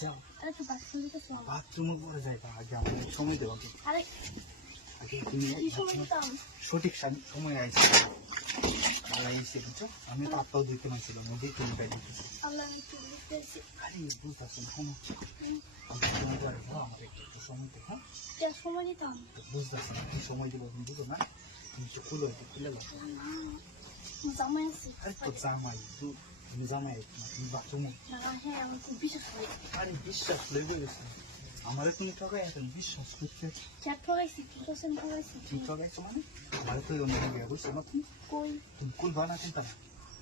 যাও আরে তো বাথরুমে তো শোয়া বাথরুমে পরে যাইবা আগে আমার সময় দেবো আগে আরে আগে তুমি কি সময় দিতাম সঠিক সময় আইসি আল্লাহ এসে বুঝছো আমি তো আত্মাও দিতে পারছিলাম ওদের তুমি তাই দিতেছি আল্লাহ আমি কি বুঝতেছি আরে বুঝতেছি না শোনো আমি সময় দেওয়ার পর আমার একটু সময় দেখো কে সময় দিতাম বুঝতেছি না কি সময় দেবো তুমি বুঝো না তুমি তো খুলে খুলে গেলো জামাই আছে আরে তো জামাই তুমি জামাই না তুমি বাথরুমে না হ্যাঁ আমি খুব বিশ্বাস করি আরে বিশ্বাস লেগে গেছে আমার তুমি ঠকাই এখন বিশ্বাস করতে চ্যাট ঠকাইছি কি করছেন ঠকাইছি কি ঠকাইছো মানে আমার তো অন্য জায়গায় বুঝছো না তুমি কই তুমি কুল বানা চিন্তা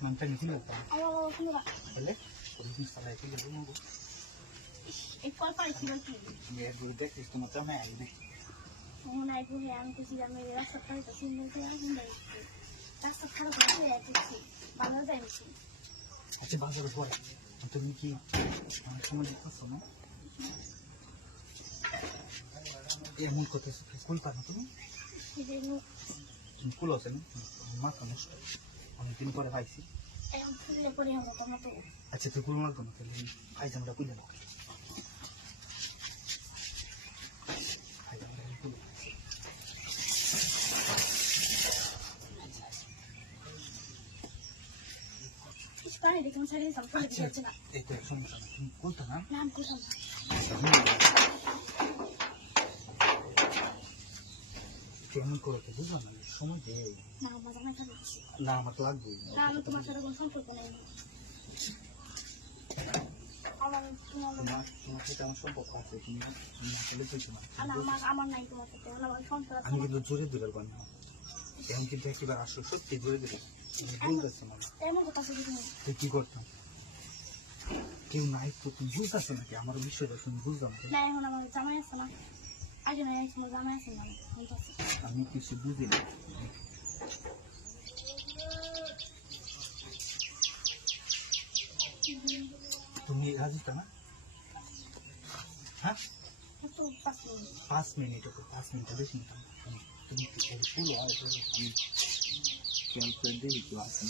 নামটা নিতে লাগতাম আমার বাবা শুনো না বলে ওই জিনিস তালাই কি যাবো নেবো এই কল পাইছিল কি তুমি একবার দেখিস তোমার জামাই আসবে মনে হয় ঘুরে আমি কিছু আমি রাস্তা পাইতে সুন্দর করে আগুন দিয়েছি রাস্তা খারাপ হয়ে যাচ্ছি ভালো যাইছি আচ্ছা বাজারে পরে তুমি কি অনেক সময় দিতেছ না এমন করতেছো কুল পানো তুমি তুমি কুল আছে না মাথা নষ্ট অনেকদিন পরে পাইছি এখন ফুলে পরে হবে তোমার তো আচ্ছা তুই কুল মারবো না তাহলে ফাইজামটা কুলে নাও পানি দেখুন সারি সব ফুলে দিচ্ছে না এই তো সমস্যা না তুমি কুলটা না নাম কোথাও কেমন করে তো বুঝলাম না সময় দে না আমার জামাই খাচ্ছি না আমার তো লাগবে না আমি তোমার সাথে কোনো সম্পর্ক নেই আমার তোমার তোমার সাথে আমার সম্পর্ক আছে তুমি আসলে কিছু না আমার নাই তোমার সাথে আমার সংসার আছে আমি কিন্তু জোরে দিবার পারি না এখন কিন্তু একবার আসলে সত্যি জোরে দিবে বুঝতেছি না এমন কথা শুধু তুই কি করতাম কেউ নাই তো তুমি বুঝতেছো নাকি আমার বিষয়টা তুমি বুঝলাম না এখন আমার জামাই আছে না আগে না এখন জামাই আছে না আমি কিছু বুঝি না তুমি রাজিতা না হ্যাঁ 5 মিনিট ওকে 5 মিনিট বেশি নিতাম তুমি ফুল আমি খেয়াল করে দিই কেউ আসেন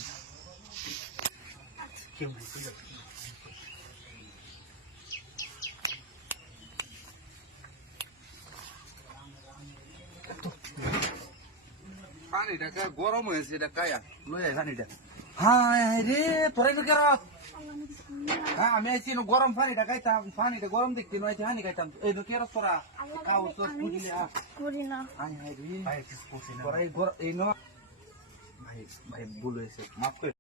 কেউ নাই পানিটা গরম হয়েছে এটা কায়া লয়ে পানিটা হ্যাঁ রে তোরাই তো কেন হ্যাঁ আমি আইছি গরম পানিটা খাইতাম পানিটা গরম দেখতে নয় হানি খাইতাম এই তো কেরস তোরা খাও তোর বুঝলি করি না হানি হাই রে ভাই কিছু করছি না তোরা এই ন ভাই ভাই ভুল হয়েছে মাফ করে